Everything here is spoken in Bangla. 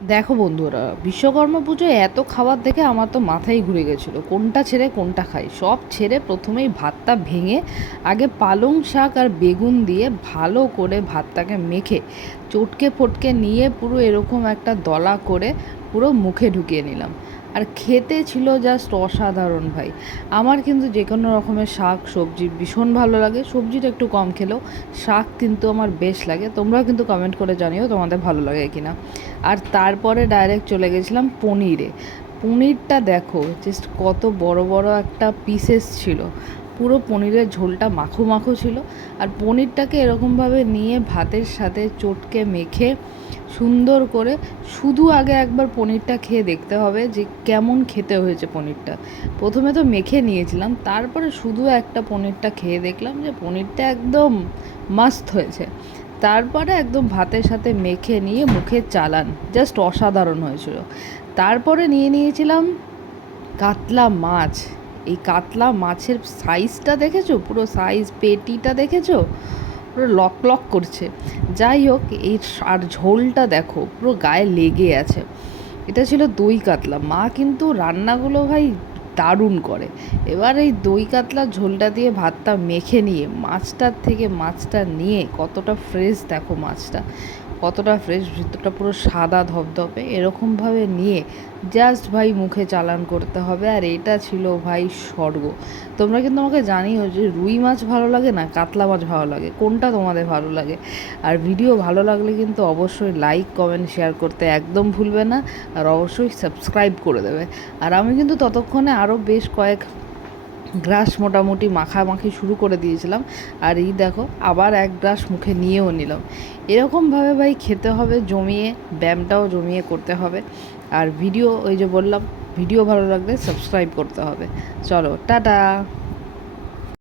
দেখো বন্ধুরা, বিশ্বকর্মা পুজোয় এত খাবার দেখে আমার তো মাথায় ঘুরে গেছিলো, কোনটা ছেড়ে কোনটা খাই। সব ছেড়ে প্রথমেই ভাতটা ভেঙে আগে পালং শাক আর বেগুন দিয়ে ভালো করে ভাতটাকে মেখে চটকে ফটকে নিয়ে পুরো এরকম একটা দলা করে পুরো মুখে ঢুকিয়ে নিলাম। আর খেতে ছিল জাস্ট অসাধারণ ভাই। আমার কিন্তু যে কোনো রকমের শাক সবজি ভীষণ ভালো লাগে, সবজিটা একটু কম খেলেও শাক কিন্তু আমার বেশ লাগে। তোমরাও কিন্তু কমেন্ট করে জানিও তোমাদের ভালো লাগে কিনা। আর তারপরে ডাইরেক্ট চলে গেছিলাম পনিরে। পনিরটা দেখো জাস্ট কত বড় বড় একটা পিসেস ছিল, পুরো পনিরের ঝোলটা মাখো মাখো ছিল। আর পনিরটাকে এরকমভাবে নিয়ে ভাতের সাথে চটকে মেখে সুন্দর করে শুধু আগে একবার পনিরটা খেয়ে দেখতে হবে যে কেমন খেতে হয়েছে পনিরটা। প্রথমে তো মেখে নিয়েছিলাম, তারপরে শুধু একটা পনিরটা খেয়ে দেখলাম যে পনিরটা একদম মাস্ত হয়েছে। তারপরে একদম ভাতের সাথে মেখে নিয়ে মুখে চালান, জাস্ট অসাধারণ হয়েছিল। তারপরে নিয়ে নিয়েছিলাম কাতলা মাছ। এই কাতলা মাছের সাইজটা দেখেছো? পুরো সাইজ পেটিটা দেখেছো? পুরো লক লক করছে। যাই হোক, এই আর ঝোলটা দেখো পুরো গায়ে লেগে আছে। এটা ছিল দই কাতলা। মা কিন্তু রান্নাগুলো ভাই দারুণ করে। এবার এই দই কাতলার ঝোলটা দিয়ে ভাতটা মেখে নিয়ে মাছটার থেকে মাছটা নিয়ে কতটা ফ্রেশ দেখো, মাছটা কতটা ফ্রেশ, ভিতরটা পুরো সাদা ধবধবে এরকমভাবে নিয়ে জাস্ট ভাই মুখে চালান করতে হবে। আর এটা ছিল ভাই স্বর্গ। তোমরা কিন্তু আমাকে জানিও যে রুই মাছ ভালো লাগে না কাতলা মাছ ভালো লাগে, কোনটা তোমাদের ভালো লাগে। আর ভিডিও ভালো লাগলে কিন্তু অবশ্যই লাইক কমেন্ট শেয়ার করতে একদম ভুলবে না। আর অবশ্যই সাবস্ক্রাইব করে দেবে। আর আমি কিন্তু ততক্ষণে আরও বেশ কয়েক গ্রাস মোটামুটি মাখামাখি শুরু করে দিয়েছিলাম। আর এই দেখো আবার এক গ্রাস মুখে নিয়েও নিলাম। এরকমভাবে ভাই খেতে হবে জমিয়ে, ব্যায়ামটাও জমিয়ে করতে হবে। আর ভিডিও ওই যে বললাম, ভিডিও ভালো লাগলে সাবস্ক্রাইব করতে হবে। চলো টাটা।